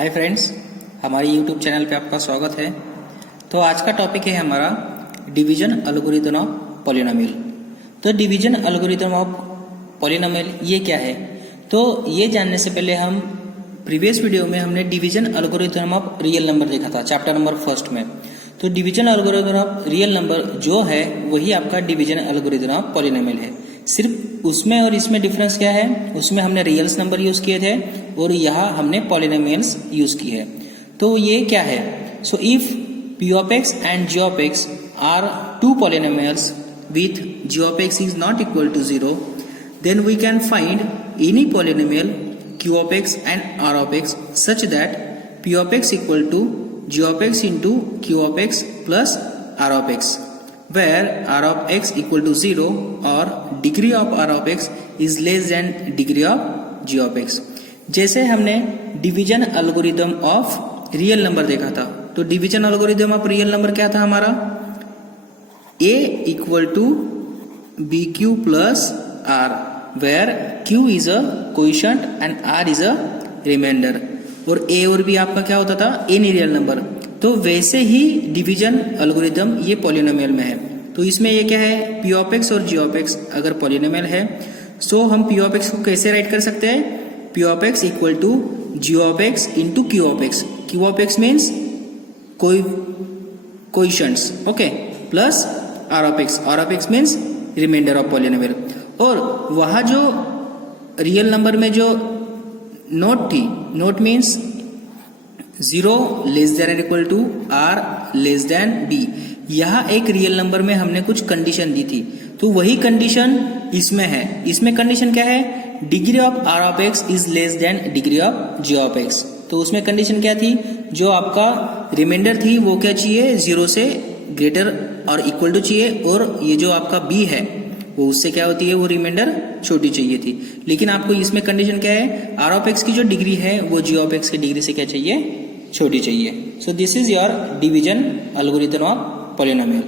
Hi friends, हमारे YouTube channel पे आपका स्वागत है। तो आज का टॉपिक है हमारा डिवीजन एल्गोरिथम ऑफ पॉलिनोमियल। तो डिवीजन एल्गोरिथम ऑफ पॉलिनोमियल ये क्या है? तो ये जानने से पहले हम प्रीवियस वीडियो में हमने division algorithm of real number देखा था, चैप्टर नंबर 1 में। तो division algorithm of real number जो है वही आपका डिवीजन एल्गोरिथम ऑफ पॉलिनोमियल है। सिर्फ उसमें और इसमें डिफरेंस क्या है? उसमें हमने रियल्स नंबर यूज किए थे और यहाँ हमने पॉलिनोमियल्स यूज किए हैं। तो ये क्या है? So if p of x and g of x are two polynomials with g of x is not equal to 0, then we can find any polynomial q of x and r of x such that p of x equal to g of x into q of x plus r of x, where r of x equal to 0 or degree of r of x is less than degree of g of x। जैसे हमने division algorithm of real number देखा था, तो division algorithm of real number क्या था हमारा? a equal to B Q plus R, where q is a coefficient and r is a remainder. और a और b आपका क्या होता था? Any real number. तो वैसे ही डिवीजन एल्गोरिथम ये पॉलिनोमियल में है। तो इसमें ये क्या है? p of x और g of x अगर पॉलिनोमियल है सो हम p of x को कैसे राइट कर सकते हैं? p of x equal to g of x into q of x। q of x means coefficients, okay, plus r of x means remainder of polynomial. और वहां जो रियल नंबर में जो नोट थी, note means 0 less than equal to r less than b। यहाँ एक real number में हमने कुछ कंडीशन दी थी, तो वही कंडीशन इसमें है। इसमें कंडीशन क्या है? Degree of r of x is less than degree of g of x। तो उसमें कंडीशन क्या थी? जो आपका रिमाइंडर थी वो क्या चाहिए? 0 से ग्रेटर और इक्वल टू चाहिए, और ये जो आपका b है वो उससे क्या होती है? वो रिमाइंडर छोटी चाहिए थी। लेकिन आपको इसमें कंडीशन क्या है? r ऑफ x की जो डिग्री है वो g ऑफ x की डिग्री से क्या चाहिए? छोटी चाहिए। सो this is your division algorithm of polynomial.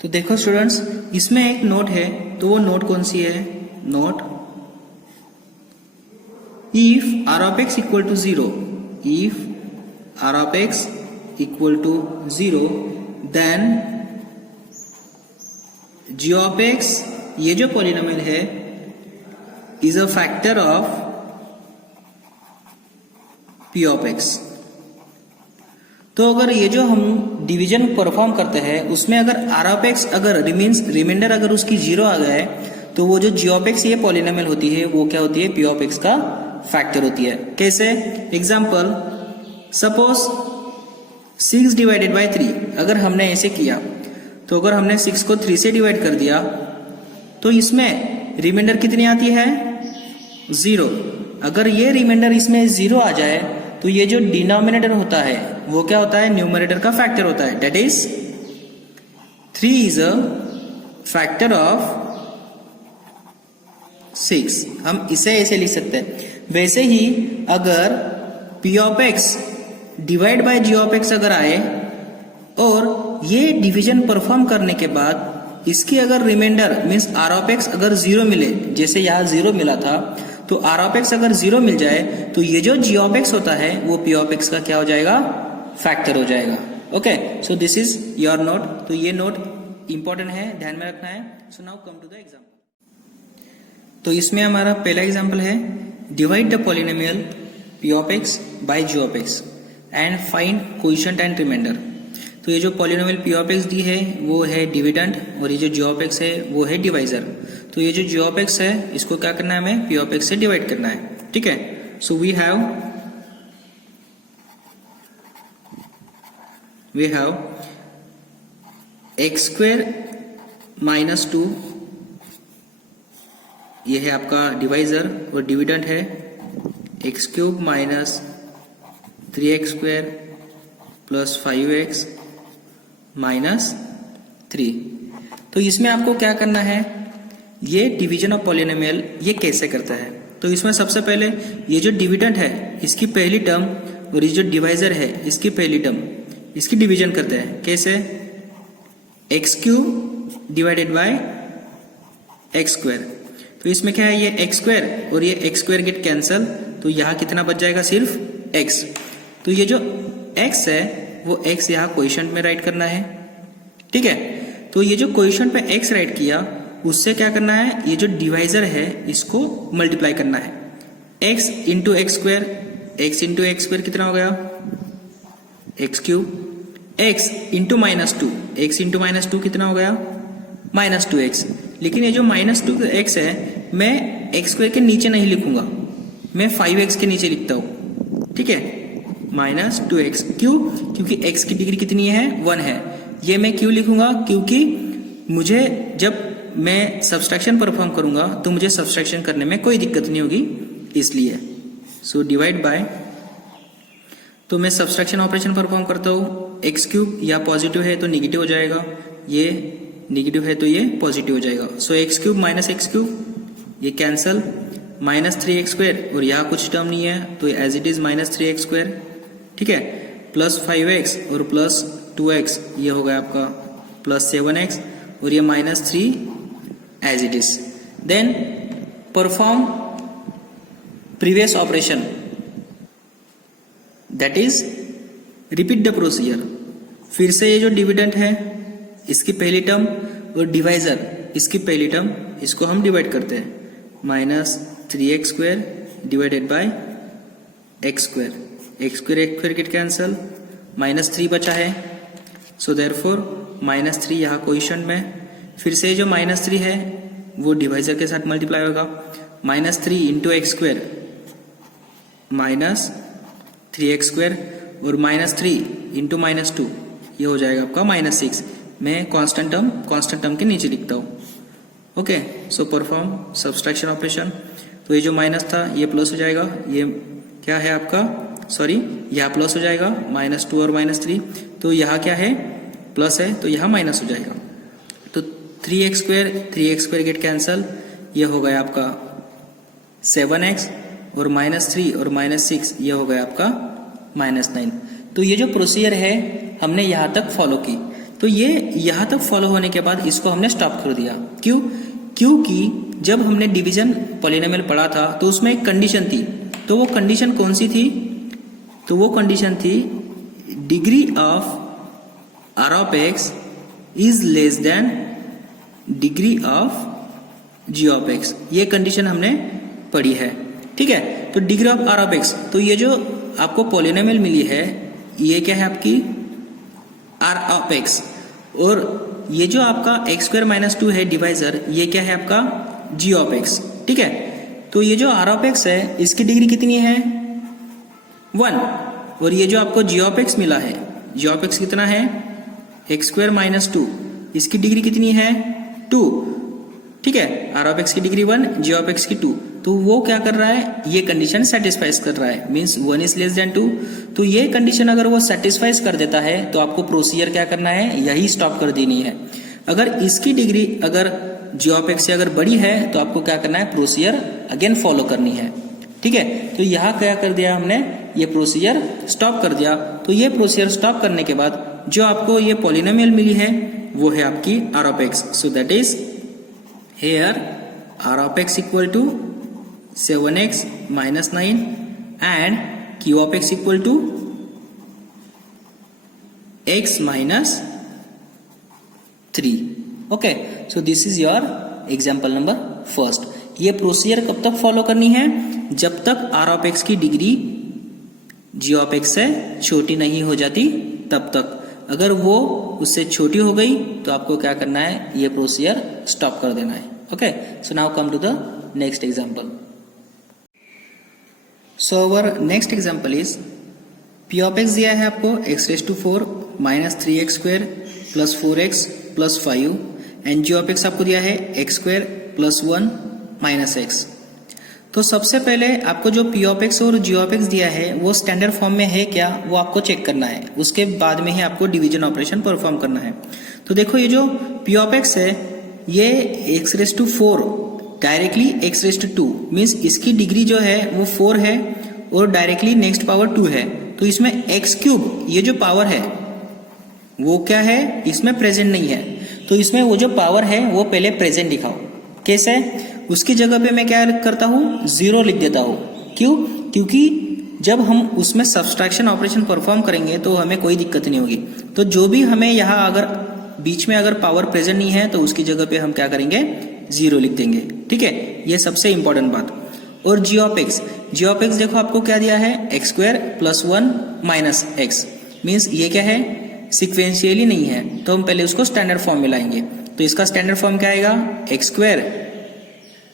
तो देखो स्टूडेंट्स, इसमें एक नोट है, तो वो नोट कौन सी है? Note if r of x equal to 0, if r of x equal to 0 then g of x, ये जो पॉलिनोमियल है, is a factor of p of x। तो अगर ये जो हम डिवीजन परफॉर्म करते हैं उसमें अगर r of x अगर रिमाइंडर अगर उसकी 0 आ गया है, तो वो जो g of x ये पॉलिनोमियल होती है वो क्या होती है? p of x का फैक्टर होती है। कैसे? एग्जाम्पल, सपोज 6 डिवाइडेड बाय 3 अगर हमने ऐसे किया, तो अगर हमने 6 को 3 से डिवाइड कर दिया तो इसमें रिमाइंडर कितनी आती है? 0। अगर ये रिमाइंडर इसमें 0 आ जाए तो ये जो डिनोमिनेटर होता है वो क्या होता है? न्यूमरेटर का फैक्टर होता है। That is 3 is a factor of 6। हम इसे ऐसे लिख सकते हैं। वैसे ही अगर p of x divide by g of x अगर आए और ये डिवीजन परफॉर्म करने के बाद इसकी अगर remainder means r of x अगर 0 मिले, जैसे यहाँ 0 मिला था, तो r of x अगर 0 मिल जाए तो ये जो g of x होता है वो p of x का क्या हो जाएगा? फैक्टर हो जाएगा। Okay, so this is your note. तो ये नोट इंपॉर्टेंट है, ध्यान में रखना है। So now come to the example. तो इसमें हमारा पहला एग्जाम्पल है, divide the polynomial p of x by g of x and find coefficient and remainder. तो ये जो पॉलिनोमियल p of x दी है वो है डिविडेंड, और ये जो g of x है वो है डिवाइजर। तो ये जो g of x है इसको क्या करना है? हमें p of x से डिवाइड करना है। ठीक है, so we have x square minus 2, ये है आपका डिवाइजर, और डिविडेंड है x cube minus 3x square plus 5x minus 3। तो इसमें आपको क्या करना है? ये डिवीजन ऑफ पॉलिनोमियल ये कैसे करता है? तो इसमें सबसे पहले ये जो डिविडेंड है इसकी पहली टर्म और ये जो डिवाइजर है इसकी पहली टर्म, इसकी डिवीजन करते हैं। कैसे? x cube divided by x square. तो इसमें क्या है? ये x स्क्वायर और ये x स्क्वायर गेट कैंसल, तो यहाँ कितना बच जाएगा? सिर्फ x। तो ये जो x है वो x यहाँ क्वोशिएंट में राइट करना है, ठीक है। तो ये जो क्वोशिएंट पे x राइट किया उससे क्या करना है, ये जो डिवाइजर है इसको मल्टीप्लाई करना है। x into x square, x into x square कितना हो गया x cube. x into -2, x into -2 कितना हो गया -2x। लेकिन ये जो -2x है मैं x स्क्वायर के नीचे नहीं लिखूंगा, मैं 5x के नीचे लिखता हूं, ठीक है। -2x क्यों, क्योंकि x की डिग्री कितनी है 1 है। ये मैं क्यों लिखूंगा, क्योंकि मुझे जब मैं सब्सट्रैक्शन परफॉर्म करूंगा तो मुझे सब्सट्रैक्शन करने में कोई दिक्कत नहीं होगी, इसलिए। सो डिवाइड बाय, तो मैं सब्सट्रैक्शन ऑपरेशन परफॉर्म करता हूँ। एक्स क्यूब या पॉजिटिव है तो निगेटिव हो जाएगा, ये निगेटिव है तो ये पॉजिटिव हो जाएगा। So x cube minus x cube ये कैंसल, -3x स्क्वायर और यहाँ कुछ टर्म नहीं है तो as it is -3x square, ठीक है। प्लस 5x और प्लस 2x ये हो गया आपका प्लस 7x और ये -3 as it is. Then perform previous operation, that is repeat the procedure. फिर से ये जो डिविडेंड है इसकी पहली टर्म और डिवाइजर इसकी पहली टर्म, इसको हम डिवाइड करते हैं। -3x square divided by x square, x square get cancel, -3 बचा है। सो देयरफॉर -3 यहाँ क्वोशिएंट में, फिर से जो -3 है वो डिवाइजर के साथ मल्टीप्लाई होगा। -3 into x square -3x square और -3 इंटू -2 ये हो जाएगा आपका -6। मैं कांस्टेंट टर्म के नीचे लिखता हूँ, ओके। सो परफॉर्म सब्सट्रैक्शन ऑपरेशन, तो ये जो माइनस था ये प्लस हो जाएगा, ये क्या है आपका, सॉरी यहाँ प्लस हो जाएगा -2 और -3, तो यहाँ क्या है प्लस है तो यहाँ माइनस हो जाएगा। तो 3x स्क्वायर गेट कैंसल, ये हो गया आपका 7x और -3 और -6 ये हो गया आपका -9। तो ये जो प्रोसीजर है हमने यहाँ तक फॉलो की, तो ये यहाँ तक फॉलो होने के बाद इसको हमने स्टॉप कर दिया। क्यों, क्योंकि जब हमने डिवीजन पॉलिनोमियल पढ़ा था तो उसमें एक कंडीशन थी, तो वो कंडीशन कौन सी थी, तो वो कंडीशन थी degree of r of x is less than degree of g of x। ये कंडीशन हमने पढ़ी है, ठीक है। तो degree of r of x, तो ये जो आपको पॉलिनोमियल मिली है ये क्या है आपकी r ऑफ x, और ये जो आपका x स्क्वायर -2 है डिवाइजर, ये क्या है आपका g ऑफ x, ठीक है। तो ये जो r ऑफ x है इसकी डिग्री कितनी है 1, और ये जो आपको g ऑफ x मिला है, g ऑफ x कितना है x स्क्वायर -2, इसकी डिग्री कितनी है 2, ठीक है। r ऑफ x की डिग्री 1, g ऑफ x की 2, तो वो क्या कर रहा है, ये कंडीशन सेटिस्फाइज कर रहा है, मींस 1 इज लेस देन 2। तो ये कंडीशन अगर वो सेटिस्फाइज कर देता है तो आपको प्रोसीजर क्या करना है, यही स्टॉप कर देनी है। अगर इसकी डिग्री अगर g ऑफ x से अगर बड़ी है तो आपको क्या करना है, प्रोसीजर अगेन फॉलो करनी है, ठीक है। तो यहाँ क्या कर दिया हमने, ये प्रोसीजर स्टॉप कर दिया। तो ये प्रोसीजर स्टॉप करने के बाद जो आपको ये पॉलिनोमियल मिली है वो है आपकी r of x। So that is here r of x equal to 7x -9 and q of x equal to x -3, okay। so this is your example number first। ये प्रोसीजर कब तक फॉलो करनी है, जब तक r of x की degree g of x से छोटी नहीं हो जाती तब तक। अगर वो उससे छोटी हो गई तो आपको क्या करना है, ये प्रोसीजर स्टॉप कर देना है, okay. So now come to the next example. So our next example is p of x दिया है आपको x⁴ -3x square plus 4x plus 5 and g of x आपको दिया है x square plus 1 minus x। तो सबसे पहले आपको जो p ऑफ x और g ऑफ x दिया है वो स्टैंडर्ड फॉर्म में है क्या, वो आपको चेक करना है, उसके बाद में ही आपको डिवीजन ऑपरेशन परफॉर्म करना है। तो देखो ये जो p ऑफ x है ये x⁴ डायरेक्टली x⁵, मीन्स इसकी डिग्री जो है वो 4 है और डायरेक्टली नेक्स्ट पावर 2 है। तो इसमें x³ ये जो पावर है वो क्या है, इसमें प्रेजेंट नहीं है। तो इसमें वो जो पावर है वो पहले प्रेजेंट दिखाओ। कैसे, उसकी जगह पे मैं क्या करता हूँ 0 लिख देता हूँ। क्यों, क्योंकि जब हम उसमें सब्सट्रैक्शन ऑपरेशन परफॉर्म करेंगे तो हमें कोई दिक्कत नहीं होगी। तो जो भी हमें यहाँ अगर बीच में अगर पावर प्रेजेंट नहीं है तो उसकी जगह पे हम क्या करेंगे, 0 लिख देंगे। ठीक है, ये सबसे इंपॉर्टेंट बात। और जी ऑफ एक्स देखो आपको क्या दिया है, x² + 1 - x, मीन्स ये क्या है, सिक्वेंशियली नहीं है, तो हम पहले उसको स्टैंडर्ड फॉर्म में लाएंगे। तो इसका स्टैंडर्ड फॉर्म क्या आएगा, x² -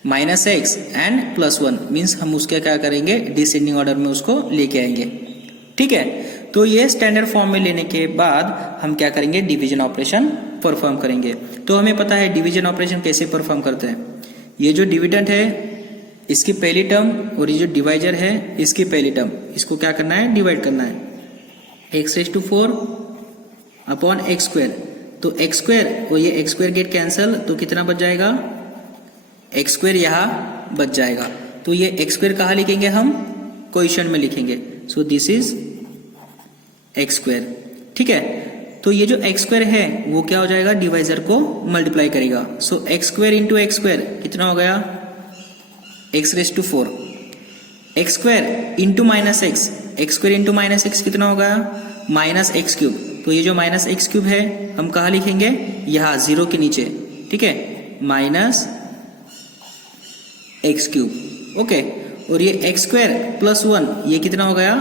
x एंड +1, मीन्स हम उसके क्या करेंगे, डिसेंडिंग ऑर्डर में उसको लेके आएंगे। ठीक है, तो ये स्टैंडर्ड फॉर्म में लेने के बाद हम क्या करेंगे, डिवीजन ऑपरेशन परफॉर्म करेंगे। तो हमें पता है डिवीजन ऑपरेशन कैसे परफॉर्म करते हैं। ये जो डिविडेंड है इसकी पहली टर्म और ये जो डिवाइजर है इसकी पहली टर्म, इसको क्या करना है, डिवाइड करना है। x⁴ अपॉन x², तो x² और ये x² गेट कैंसल, तो कितना बच जाएगा, x² यहाँ बच जाएगा। तो ये x² कहाँ लिखेंगे हम, कोएफिशिएंट में लिखेंगे। सो दिस इज x²। ठीक है, तो ये जो x² है वो क्या हो जाएगा, डिवाइजर को मल्टीप्लाई करेगा। सो x² इंटू x² कितना हो गया, x⁴, x² into -x, x² into -x कितना होगा, -x³। तो ये जो -x³ है हम कहाँ लिखेंगे, यहाँ 0 के नीचे। ठीक है, -x³। ओके, और ये x² + 1 ये कितना हो गया,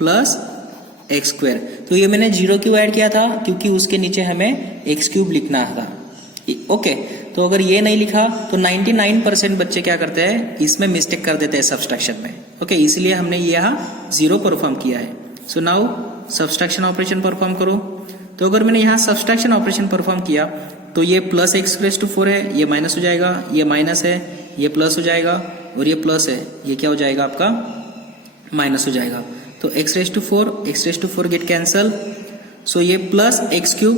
+x²। तो ये मैंने 0 क्यों ऐड किया था, क्योंकि उसके नीचे हमें x³ लिखना था। ओके, तो अगर ये नहीं लिखा तो 99% बच्चे क्या करते हैं, इसमें मिस्टेक कर देते हैं सब्सट्रैक्शन में। ओके, इसलिए हमने ये यहाँ 0 परफॉर्म किया है। So now subtraction operation perform करो। तो अगर मैंने यहाँ सब्सट्रैक्शन ऑपरेशन परफॉर्म किया तो ये +x⁴ है, ये माइनस हो जाएगा, ये माइनस है, ये प्लस हो जाएगा, और ये प्लस है, ये क्या हो जाएगा आपका, माइनस हो जाएगा। तो x⁴ गेट कैंसल, सो ये +x³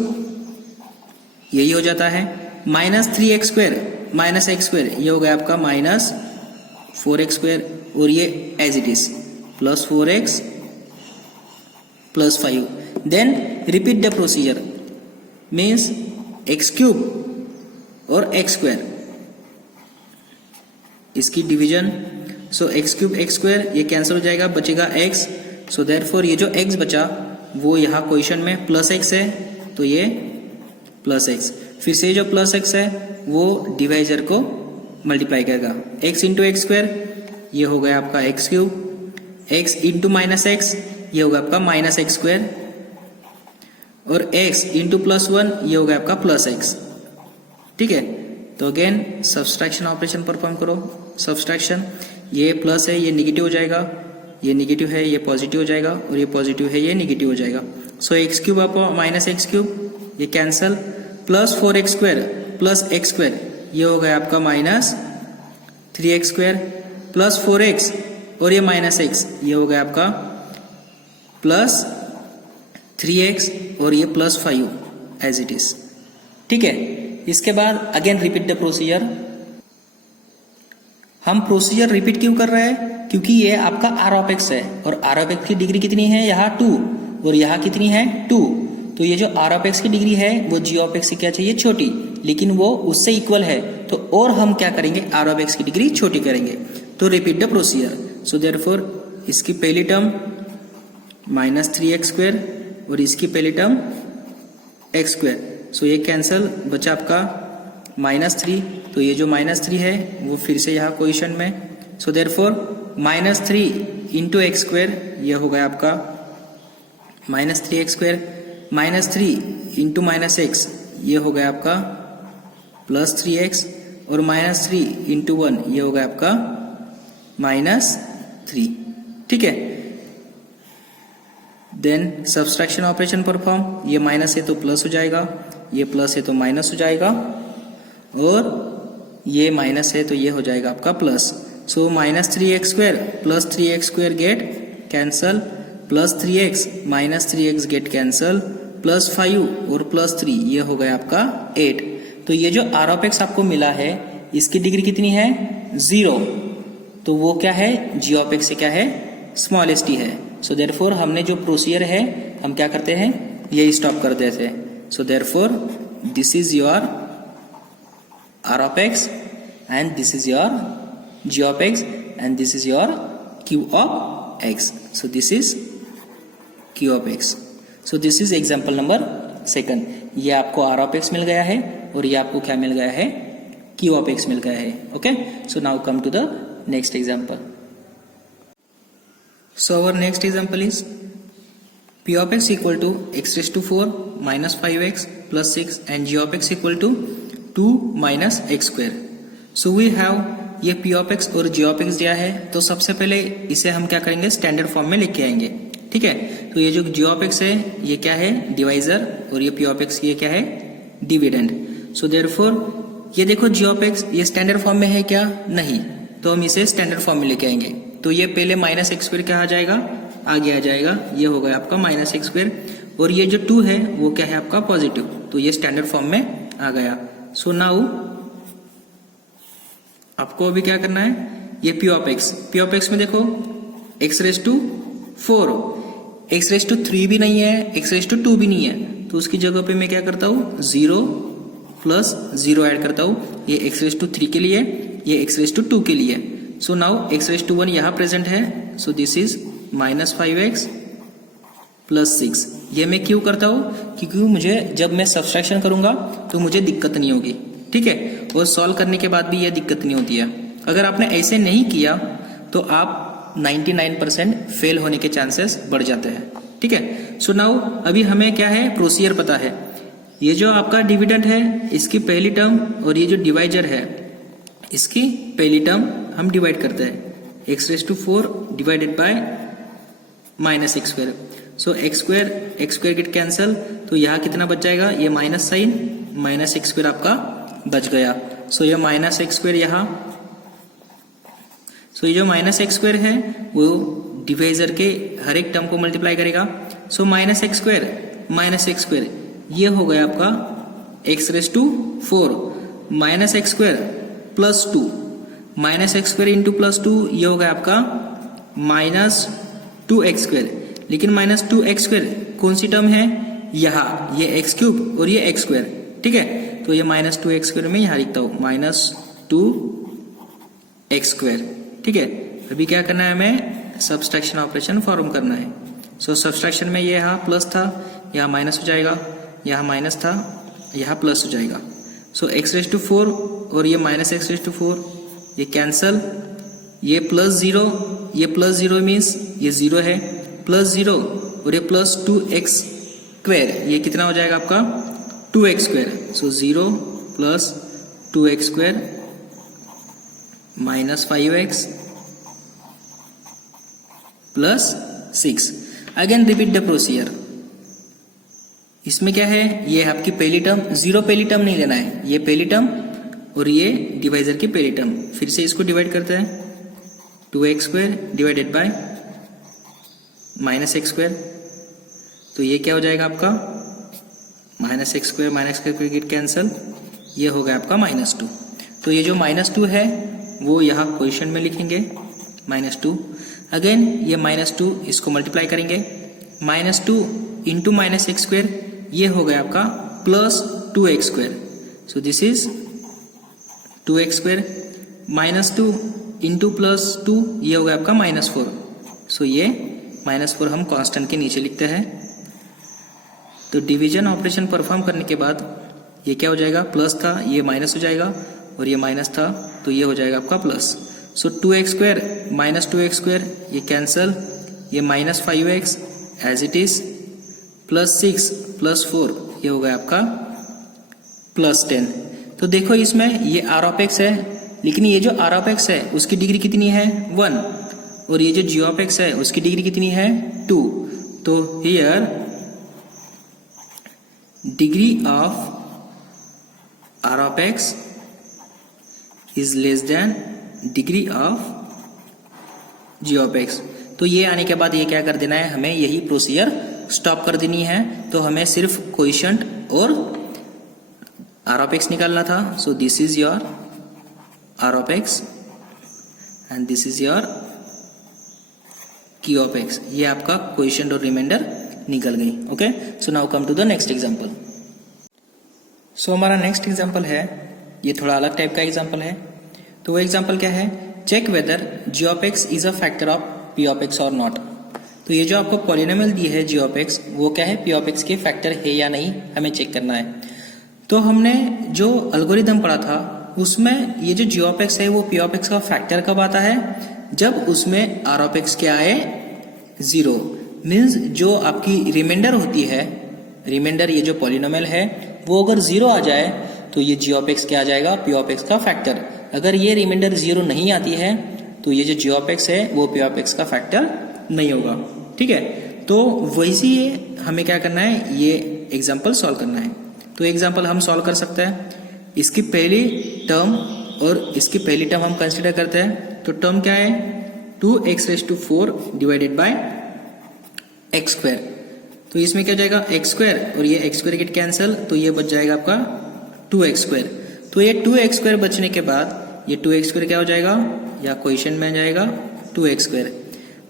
यही हो जाता है, -3x² -x², ये हो गया आपका -4x², और ये as it is +4x + 5। Then repeat the procedure, means x³ और x² इसकी डिवीजन। सो x³ x² ये कैंसिल हो जाएगा, बचेगा x। सो देयरफॉर ये जो x बचा वो यहाँ क्वेश्चन में +x है, तो ये +x, फिर से जो +x है वो डिवाइजर को मल्टीप्लाई करेगा। x इंटू x² ये हो गया आपका x³, x इंटू -x ये होगा आपका -x², और x इंटू +1 ये होगा आपका +x। ठीक है, तो अगेन सब्सट्रैक्शन ऑपरेशन परफॉर्म करो। सब्सट्रैक्शन, ये प्लस है ये निगेटिव हो जाएगा, ये निगेटिव है ये पॉजिटिव हो जाएगा, और ये पॉजिटिव है ये निगेटिव हो जाएगा। सो x³ अपॉन -x³ ये कैंसल, +4x² + x² ये हो गया आपका -3x² +4x और ये -x ये हो गया आपका +3x और ये +5 एज इट इज। ठीक है, इसके बाद अगेन रिपीट द प्रोसीजर। हम प्रोसीजर रिपीट क्यों कर रहे हैं? क्योंकि ये आपका r(x) है और r(x) की डिग्री कितनी है यहाँ 2 और यहाँ कितनी है 2। तो ये जो r(x) की डिग्री है वो g(x) से क्या चाहिए छोटी, लेकिन वो उससे इक्वल है, तो और हम क्या करेंगे r(x) की डिग्री छोटी करेंगे। तो repeat the procedure. So therefore इसकी पहली टर्म -3x² और इसकी पहली टर्म x²। सो ये कैंसल, बचा आपका -3। तो ये जो -3 है वो फिर से यहाँ कोएफिशिएंट में। सो देयरफॉर -3 इंटू x² ये हो गया आपका -3x², -3 इंटू -x ये हो गया आपका +3x और -3 इंटू 1 ये हो गया आपका -3। ठीक है, देन सब्सट्रैक्शन ऑपरेशन परफॉर्म। ये माइनस है तो प्लस हो जाएगा, ये प्लस है तो माइनस हो जाएगा, और ये माइनस है तो ये हो जाएगा आपका प्लस। सो -3x² + 3x² get cancel, +3x -3x get cancel, +5 और +3 ये हो गया आपका 8। तो ये जो r(x) आपको मिला है इसकी डिग्री कितनी है 0, तो वो क्या है g(x) से क्या है स्मॉलेस्ट ही है। सो देयरफॉर हमने जो प्रोसीजर है हम क्या करते हैं ये स्टॉप कर देते हैं। So therefore this is your r(x) and this is your g(x) and this is your q(x). x. So this is q of x. So this is example number 2. ये आपको r of x मिल गया है और ये आपको क्या मिल गया है, q of x मिल गया है. Okay, so now come to the next example. So our next example is p of x equal to x raised to 4 minus 5x plus 6 and g of x equal to 2 minus x square. So we have ये p of x और g of x दिया है, तो सबसे पहले इसे हम क्या करेंगे, स्टैंडर्ड फॉर्म में लेके आएंगे. ठीक है, तो ये जो g of x है ये क्या है, डिवाइजर, और ये p of x ये क्या है, डिविडेंड. सो देयरफॉर ये देखो g of x ये स्टैंडर्ड फॉर्म में है क्या, नहीं, तो हम इसे स्टैंडर्ड फॉर्म में लेके आएंगे. तो ये पहले माइनस एक्स स्क्वायर क्या आ जाएगा, आगे आ जाएगा, ये हो गया आपका माइनस एक्स स्क्वायर, और ये जो 2 है वो क्या है आपका पॉजिटिव, तो ये स्टैंडर्ड फॉर्म में आ गया. सो नाउ आपको अभी क्या करना है, ये p ऑफ x में देखो x raise to 4, x raise to 3 भी नहीं है, x रेज टू 2 भी नहीं है, तो उसकी जगह पे मैं क्या करता हूँ, 0 प्लस 0 ऐड करता हूँ. ये x रेज टू 3 के लिए, ये x रेज टू 2 के लिए. So now x raise to 1 यहाँ प्रेजेंट है, so this is minus 5x plus 6. ये मैं क्यों करता हूँ, क्योंकि मुझे जब मैं सब्सट्रैक्शन करूंगा तो मुझे दिक्कत नहीं होगी. ठीक है, और सॉल्व करने के बाद भी ये दिक्कत नहीं होती है. अगर आपने ऐसे नहीं किया तो आप 99% फेल होने के चांसेस बढ़ जाते हैं. ठीक है, सो नाउ अभी हमें क्या है, प्रोसीजर पता है. ये जो आपका डिविडेंड है इसकी पहली टर्म और ये जो डिवाइजर है इसकी पहली टर्म हम डिवाइड करते हैं. x raise to 4 divided by minus X square. So X square get cancel, तो यहाँ कितना बच जाएगा, ये minus sign, minus X square आपका बच गया. सो ये माइनस एक्स स्क्वायर यहाँ, सो ये जो माइनस एक्स स्क्वायर है वो डिवाइजर के हर एक टर्म को मल्टीप्लाई करेगा. सो माइनस एक्स स्क्वायर ये हो गया आपका x raise to 4 minus X square plus 2, minus X square into plus 2 ये हो गया आपका माइनस 2x स्क्वायर. लेकिन माइनस 2x स्क्वायर कौन सी टर्म है, यहाँ ये x क्यूब और ये x स्क्वायर. ठीक है, तो ये माइनस 2x स्क्वायर में यहाँ लिखता हूँ माइनस 2x स्क्वायर. ठीक है, अभी क्या करना है, हमें सब्सट्रैक्शन ऑपरेशन फॉर्म करना है. सो सब्सट्रैक्शन में ये यहाँ प्लस था, यहाँ माइनस हो जाएगा, यहाँ माइनस था, यहाँ प्लस हो जाएगा. सो x रेज टू 4 और ये माइनस एक्स रेज टू 4 ये कैंसल, ये प्लस 0 मीन्स ये 0 है, प्लस 0 और ये प्लस 2x स्क्वायर ये कितना हो जाएगा आपका 2x square. So 0 plus 2x square minus 5x plus 6. Again repeat the procedure. इसमें क्या है, ये आपकी पहली टर्म, 0 पहली टर्म नहीं लेना है, ये पहली टर्म और ये डिवाइजर की पहली टर्म. फिर से इसको डिवाइड करते हैं, 2x square divided by minus X square. तो ये क्या हो जाएगा आपका minus X square get cancel, ये हो गया आपका माइनस 2. तो ये जो माइनस 2 है वो यहाँ क्वेश्चन में लिखेंगे माइनस 2. अगेन ये माइनस 2 इसको मल्टीप्लाई करेंगे, minus 2 into minus X square ये हो गया आपका plus 2x square. So this is 2x square minus 2 into plus 2 ये हो गया आपका माइनस 4. सो ये माइनस 4 हम कांस्टेंट के नीचे लिखते हैं. तो डिवीजन ऑपरेशन परफॉर्म करने के बाद ये क्या हो जाएगा, प्लस था ये माइनस हो जाएगा और ये माइनस था तो ये हो जाएगा आपका plus. So 2x square minus 2x square ये कैंसल, ये minus 5x as it is, plus 6 plus 4 ये हो गया आपका प्लस 10. तो देखो इसमें ये r ऑफ x है, लेकिन ये जो r ऑफ x है उसकी डिग्री कितनी है 1, और ये जो g ऑफ x है उसकी डिग्री कितनी है 2. तो here degree of r of x is less than degree of g of x. तो ये आने के बाद ये क्या कर देना है, हमें यही प्रोसीजर स्टॉप कर देनी है. तो हमें सिर्फ कोएफिशिएंट और r ऑफ x निकालना था. So this is your r of x and this is your q of x. ये आपका कोएफिशिएंट और रिमाइंडर निकल गई. Okay, so now come to the next example. सो हमारा नेक्स्ट एग्जांपल है, ये थोड़ा अलग टाइप का एग्जांपल है. तो वो एग्जांपल क्या है, check whether g of x is a factor of P of x और नॉट। तो ये जो आपको पॉलिनोमियल दी है जी ऑफ एक्स, वो क्या है, पी ऑफ एक्स के फैक्टर है या नहीं, हमें चेक करना है। तो हमने जो एल्गोरिदम पढ़ा था उसमें ये जो जी ऑफ एक्स है वो पी ऑफ एक्स का फैक्टर कब आता है, जब उसमें आर ऑफ एक्स क्या आए, 0। मीन्स जो आपकी रिमाइंडर होती है, रिमाइंडर ये जो पॉलिनोमियल है वो अगर 0 आ जाए तो ये जी ऑफ एक्स क्या आ जाएगा, पी ऑफ एक्स का फैक्टर। अगर ये रिमाइंडर 0 नहीं आती है तो ये जो जी ऑफ एक्स है वो पी ऑफ एक्स का फैक्टर नहीं होगा। ठीक है, तो वैसे ही हमें क्या करना है, ये एग्जाम्पल सॉल्व करना है। तो एग्जाम्पल हम सॉल्व कर सकते हैं। इसकी पहली टर्म और इसकी पहली टर्म हम कंसिडर करते हैं। तो टर्म क्या है, 2x⁴ डिवाइडेड बाय x²। तो इसमें क्या जाएगा, x² और ये x² गेट कैंसिल, तो ये बच जाएगा आपका 2x²। तो ये 2x² बचने के बाद ये 2x² क्या हो जाएगा, या क्वेश्चन में आ जाएगा 2x²।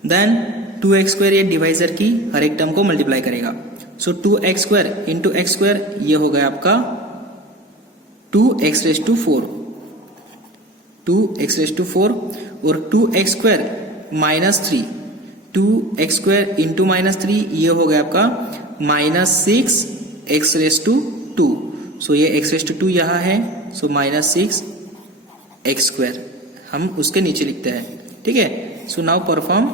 देन 2x² ये डिवाइजर की हर एक टर्म को मल्टीप्लाई करेगा। सो 2x² इंटू x², ये हो गया आपका 2x⁴, 2x⁴, और 2x² माइनस 3, 2x² इंटू -3, ये हो गया आपका -6x⁴। सो ये x⁴ यहाँ है, सो -6x², हम उसके नीचे लिखते हैं। ठीक है, so now perform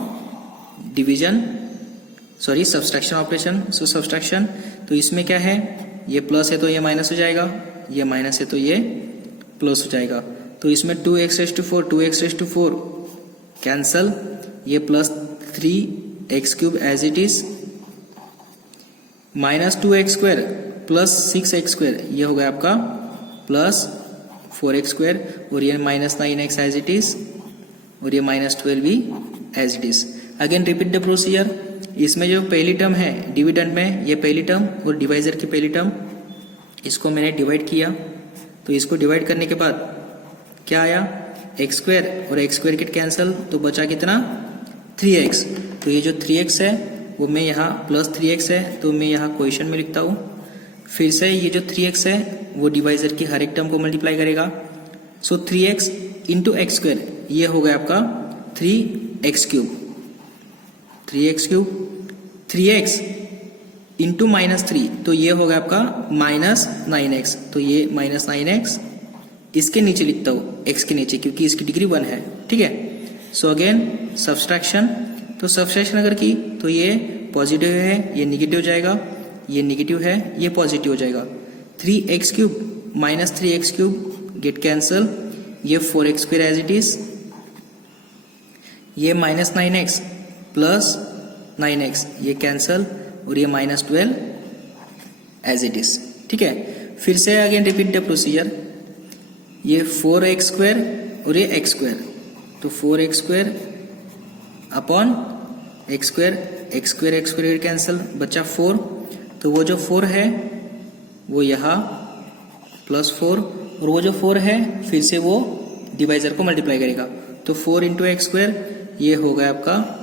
division, sorry subtraction operation. So subtraction, तो इसमें क्या है, ये प्लस है तो ये माइनस हो जाएगा, ये माइनस है तो ये प्लस हो जाएगा। तो इसमें 2x⁴ कैंसल, ये plus 3x³ as it is, -2x² plus 6x², ये हो गया आपका प्लस 4x², और ये -9x एज इट इज, और ये -12 भी as it is. Again repeat the procedure. इसमें जो पहली टर्म है डिविडेंड में, ये पहली टर्म और डिवाइजर की पहली टर्म, इसको मैंने डिवाइड किया। तो इसको डिवाइड करने के बाद क्या आया, x² और x² गेट कैंसिल, तो बचा कितना, 3x। तो ये जो 3x है वो मैं यहाँ प्लस 3x है तो मैं यहाँ क्वेश्चन में लिखता हूँ। फिर से ये जो 3x है वो डिवाइजर की हर एक टर्म को मल्टीप्लाई करेगा। सो 3x इंटू x², ये हो गया आपका 3x³ 3x इंटू -3, तो ये हो गया आपका -9x। तो ये -9x इसके नीचे लिखता हूँ, x के नीचे, क्योंकि इसकी डिग्री 1 है। ठीक है, सो अगेन सब्सट्रैक्शन। तो सब्सट्रैक्शन अगर की तो ये पॉजिटिव है, ये निगेटिव हो जाएगा, ये निगेटिव है, ये पॉजिटिव हो जाएगा। 3x³ -3x³ गेट कैंसल, ये 4x² एज इट इज, ये -9x प्लस 9x ये कैंसल, और ये -12 एज इट इज। ठीक है, फिर से अगेन रिपीट द प्रोसीजर। ये 4x² और ये x², तो 4x² upon x² x² cancel, बचा 4। तो वो जो 4 है वो यहाँ प्लस 4, और वो जो 4 है फिर से वो डिवाइजर को मल्टीप्लाई करेगा। तो 4 इंटू x², ये हो गया आपका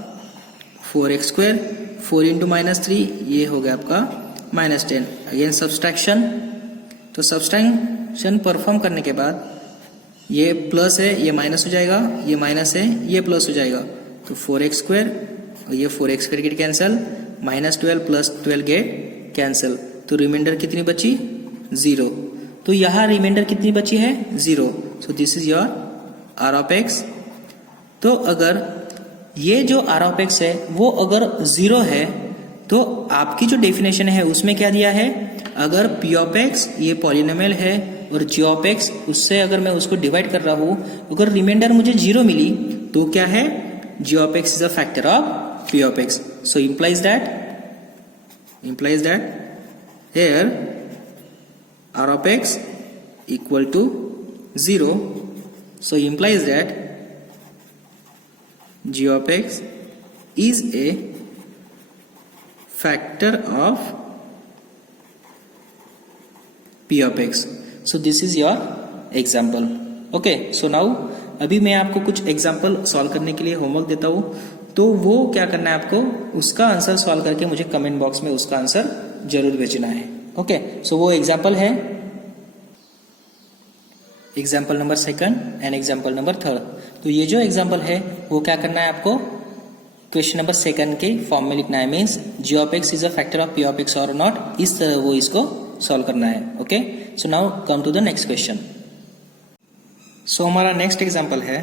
4x², 4 इंटू -3, ये हो गया आपका -10। Again subtraction. तो सब्सट्रैक्शन परफॉर्म करने के बाद ये प्लस है, ये माइनस हो जाएगा, ये माइनस है, ये प्लस हो जाएगा। तो 4x² और ये 4x² get cancel, -12 plus 12 gate cancel, तो रिमाइंडर कितनी बची, 0। तो यहाँ रिमाइंडर कितनी बची है, 0। So this is your R of x. तो अगर ये जो आर ऑफ एक्स है वो अगर 0 है तो आपकी जो डेफिनेशन है उसमें क्या दिया है, अगर पी ऑफ एक्स ये पॉलिनोमियल है और जी ऑफ एक्स उससे अगर मैं उसको डिवाइड कर रहा हूं, अगर रिमाइंडर मुझे 0 मिली तो क्या है, g of x is a factor of P of x. So implies that here r of x equal to 0. So implies that g of x is a factor of p of x. So this is your example. Okay, so now अभी मैं आपको कुछ example solve करने के लिए homework देता हूँ, तो वो क्या करना है आपको, उसका आंसर सॉल्व करके मुझे कमेंट बॉक्स में उसका आंसर जरूर भेजना है। ओके, सो वो एग्जाम्पल है example number 2 and example number 3। तो ये जो एग्जाम्पल है वो क्या करना है आपको, क्वेश्चन नंबर सेकंड के फॉर्म में लिखना है, means g of x is a factor of P of x और नॉट, इस तरह वो इसको सॉल्व करना है। Okay, so now come to the next question. So हमारा नेक्स्ट एग्जांपल है,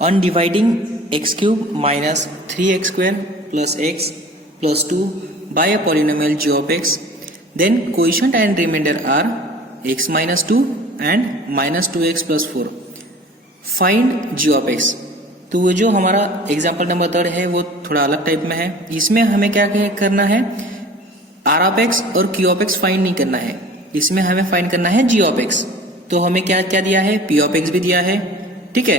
on dividing x cube minus 3x² plus x plus 2 by a polynomial g of x, then coefficient and remainder are x minus 2 and minus 2x plus 4, find g of x. तो वो जो हमारा example number 3 है वो थोड़ा अलग type में है। इसमें हमें क्या करना है, आर ऑफ एक्स और क्यू ऑफ एक्स फाइंड नहीं करना है, इसमें हमें फाइंड करना है जी ऑफ एक्स। तो हमें क्या क्या दिया है, पी ऑफ एक्स भी दिया है, ठीक है,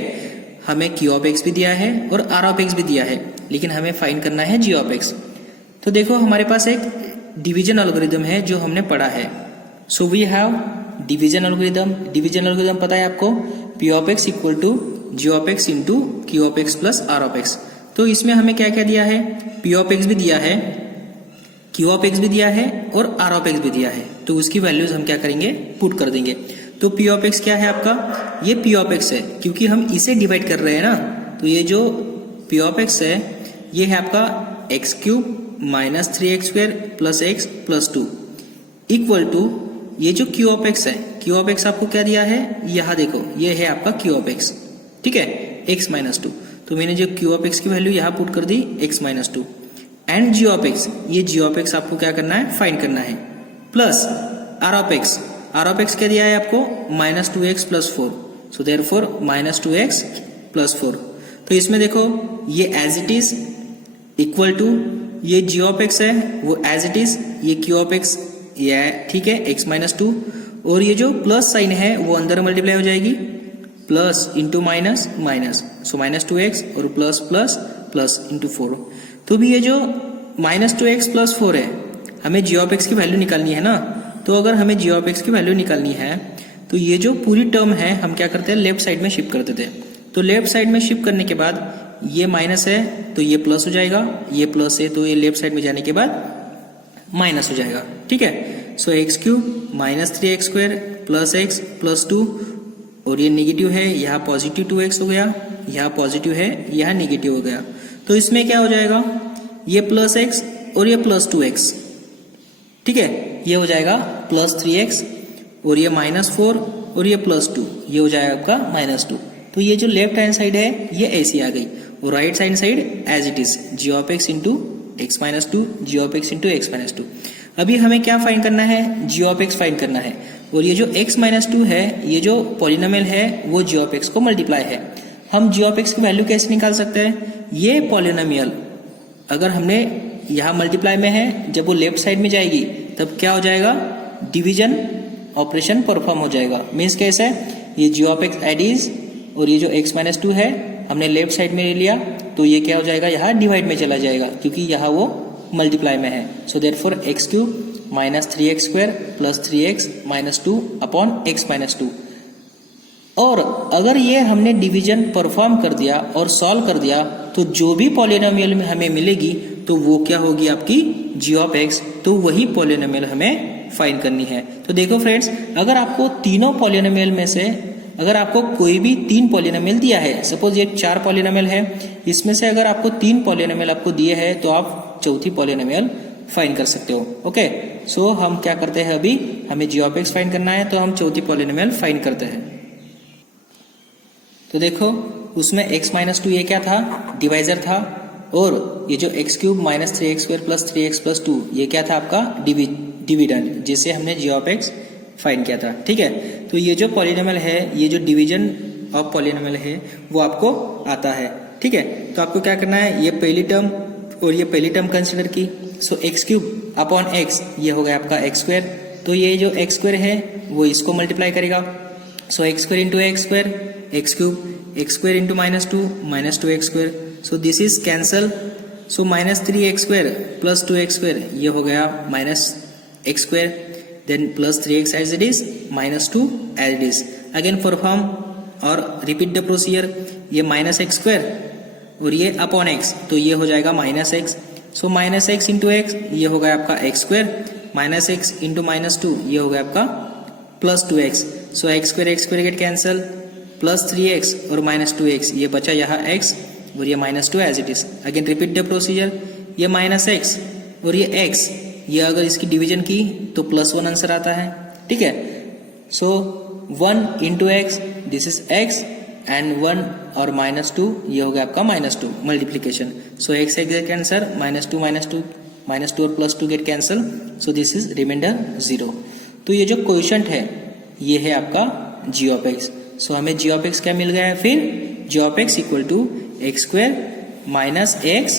हमें क्यू ऑफ एक्स भी दिया है और आर ऑफ एक्स भी दिया है, लेकिन हमें फाइंड करना है जी ऑफ एक्स। तो देखो हमारे पास एक डिवीजन एल्गोरिथम है जो हमने पढ़ा है। So we have division algorithm. Division algorithm पता है आपको, p of x equal to g of x into q of x plus r of x. तो इसमें हमें क्या क्या दिया है, पी ऑफ एक्स भी दिया है, क्यू ऑफ एक्स भी दिया है और आर ऑफ एक्स भी दिया है। तो उसकी वैल्यूज हम क्या करेंगे, पुट कर देंगे। तो पी ऑफ एक्स क्या है आपका, ये पी ऑफ एक्स है, क्योंकि हम इसे डिवाइड कर रहे हैं ना। तो ये जो पी ऑफ एक्स है ये है आपका x cube minus 3x² plus x plus 2 equal to ये जो क्यू ऑफ एक्स है, क्यू ऑफ एक्स आपको क्या दिया है, यहाँ देखो ये है आपका क्यू ऑफ एक्स, ठीक है, x माइनस 2। तो मैंने जो क्यू ऑफ एक्स की वैल्यू यहाँ पुट कर दी x minus 2 and g of x, ये जी ऑफ एक्स आपको क्या करना है, फाइंड करना है, plus r of x. R of x क्या दिया है आपको, minus 2x plus 4, so therefore minus 2x plus 4। तो इसमें देखो ये as it is equal to ये जी ऑफ एक्स है वो एज इट इज, ये क्यू ऑफ एक्स ये है, ठीक है, x माइनस 2, और ये जो प्लस साइन है वो अंदर मल्टीप्लाई हो जाएगी, plus into minus minus, so minus 2x और प्लस प्लस प्लस इंटू 4। तो भी ये जो माइनस 2x प्लस 4 है, हमें जी ऑफ एक्स की वैल्यू निकालनी है ना। तो अगर हमें जी ऑफ एक्स की वैल्यू निकालनी है तो ये जो पूरी टर्म है हम क्या करते हैं, लेफ्ट साइड में शिफ्ट कर देते हैं। तो लेफ्ट साइड में शिफ्ट करने के बाद ये माइनस है तो ये प्लस हो जाएगा, ये प्लस है तो ये लेफ्ट साइड में जाने के बाद माइनस हो जाएगा, ठीक है। So x cube minus 3x² plus x plus 2, और ये नेगेटिव है, यहाँ पॉजिटिव 2x हो गया, यहाँ पॉजिटिव है, यहाँ नेगेटिव हो गया। तो इसमें क्या हो जाएगा, ये प्लस x और ये प्लस 2x, ठीक है, ये हो जाएगा प्लस 3x, और ये माइनस 4 और ये प्लस 2, ये हो जाएगा आपका माइनस 2। तो ये जो लेफ्ट हैंड साइड है ये ऐसी आ गई, और right hand side as it is g of x into x minus 2, g of x into x minus 2। अभी हमें क्या फाइंड करना है, जी ऑफ एक्स फाइंड करना है, और ये जो x माइनस 2 है ये जो पॉलिनोमियल है वो जी ऑफ एक्स को मल्टीप्लाई है। हम जी ऑफ एक्स की वैल्यू कैसे निकाल सकते हैं, ये पॉलिनोमियल अगर हमने यहाँ मल्टीप्लाई में है, जब वो लेफ्ट साइड में जाएगी तब क्या हो जाएगा, डिवीजन ऑपरेशन परफॉर्म हो जाएगा। मीन्स कैसे, ये जी ऑफ एक्स एडिज और ये जो x माइनस 2 है हमने लेफ्ट साइड में ले लिया, तो ये क्या हो जाएगा, यहाँ डिवाइड में चला जाएगा, क्योंकि यहाँ वो मल्टीप्लाई में है। So therefore x cube minus 3x² plus 3x minus 2 upon x minus 2। और अगर ये हमने डिवीजन परफॉर्म कर दिया और सॉल्व कर दिया तो जो भी पॉलिनोमियल में हमें मिलेगी तो वो क्या होगी, आपकी जी ऑफ एक्स। तो वही पॉलिनोमियल हमें फाइंड करनी है। तो देखो फ्रेंड्स, अगर आपको तीनों पॉलिनोमियल में से अगर आपको कोई भी 3 पॉलिनोमियल दिया है, सपोज ये 4 पॉलिनोमियल है, इसमें से अगर आपको 3 पॉलिनोमियल आपको दिए हैं तो आप चौथी पॉलिनोमियल फाइंड कर सकते हो। ओके, सो हम क्या करते हैं, अभी हमें जी ऑफ एक्स फाइंड करना है तो हम चौथी पॉलिनोमियल फाइंड करते हैं। तो देखो उसमें x माइनस 2 ये क्या था, डिवाइजर था, और ये जो x cube minus 3x² plus 3x plus 2 ये क्या था आपका डिविडेंड, जिसे हमने जी ऑफ एक्स फाइंड किया था, ठीक है। तो ये जो पॉलिनोमियल है, ये जो डिवीजन ऑफ पॉलिनोमियल है वो आपको आता है, ठीक है। तो आपको क्या करना है, ये पहली टर्म और ये पहली टर्म कंसिडर की, सो एक्स क्यूब अपॉन एक्स ये हो गया आपका x²। तो ये जो x² है वो इसको मल्टीप्लाई करेगा, so x² into x², x cube x² into minus 2x², so this is cancel, so minus 3x² plus 2x² ये हो गया minus x², then plus 3x as it is, minus 2 as it is, again perform और repeat the procedure, ये minus x² और ये upon x, तो ये हो जाएगा minus x, so minus x into x ये हो गया आपका x², minus x into minus 2 ये हो गया आपका प्लस 2x, सो x² get cancel, plus 3x और माइनस 2x ये बचा यहाँ x, और ये -2 as it is. Again repeat the procedure, ये -x और ये x, ये अगर इसकी डिवीजन की तो +1 आंसर आता है, ठीक है। So 1 into x, this is x and 1 और -2 ये हो गया आपका -2 multiplication. So x get cancel, -2 और +2 get cancel, so this is reminder 0। तो ये जो क्वोशंट है ये है आपका g ऑफ x। सो हमें g ऑफ x क्या मिल गया है फिर, g of x equal to x² minus x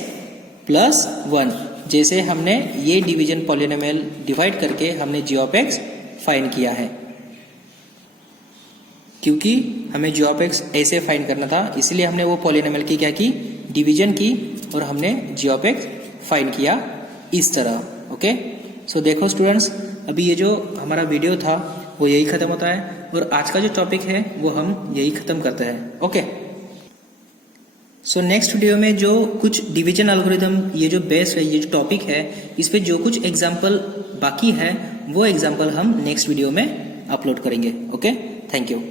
plus 1। जैसे हमने ये डिवीजन पॉलिनोमियल डिवाइड करके हमने g ऑफ x फाइंड किया है, क्योंकि हमें g ऑफ x ऐसे फाइंड करना था, इसलिए हमने वो पॉलिनोमियल की क्या की, डिवीजन की, और हमने g ऑफ x फाइंड किया इस तरह। ओके, सो देखो स्टूडेंट्स, अभी ये जो हमारा वीडियो था वो यही खत्म होता है, और आज का जो टॉपिक है वो हम यही खत्म करते हैं। ओके, सो नेक्स्ट वीडियो में जो कुछ डिवीजन एल्गोरिथम, ये जो बेस है, ये जो टॉपिक है, इस पे जो कुछ एग्जाम्पल बाकी है वो एग्जाम्पल हम नेक्स्ट वीडियो में अपलोड करेंगे। Okay, thank you.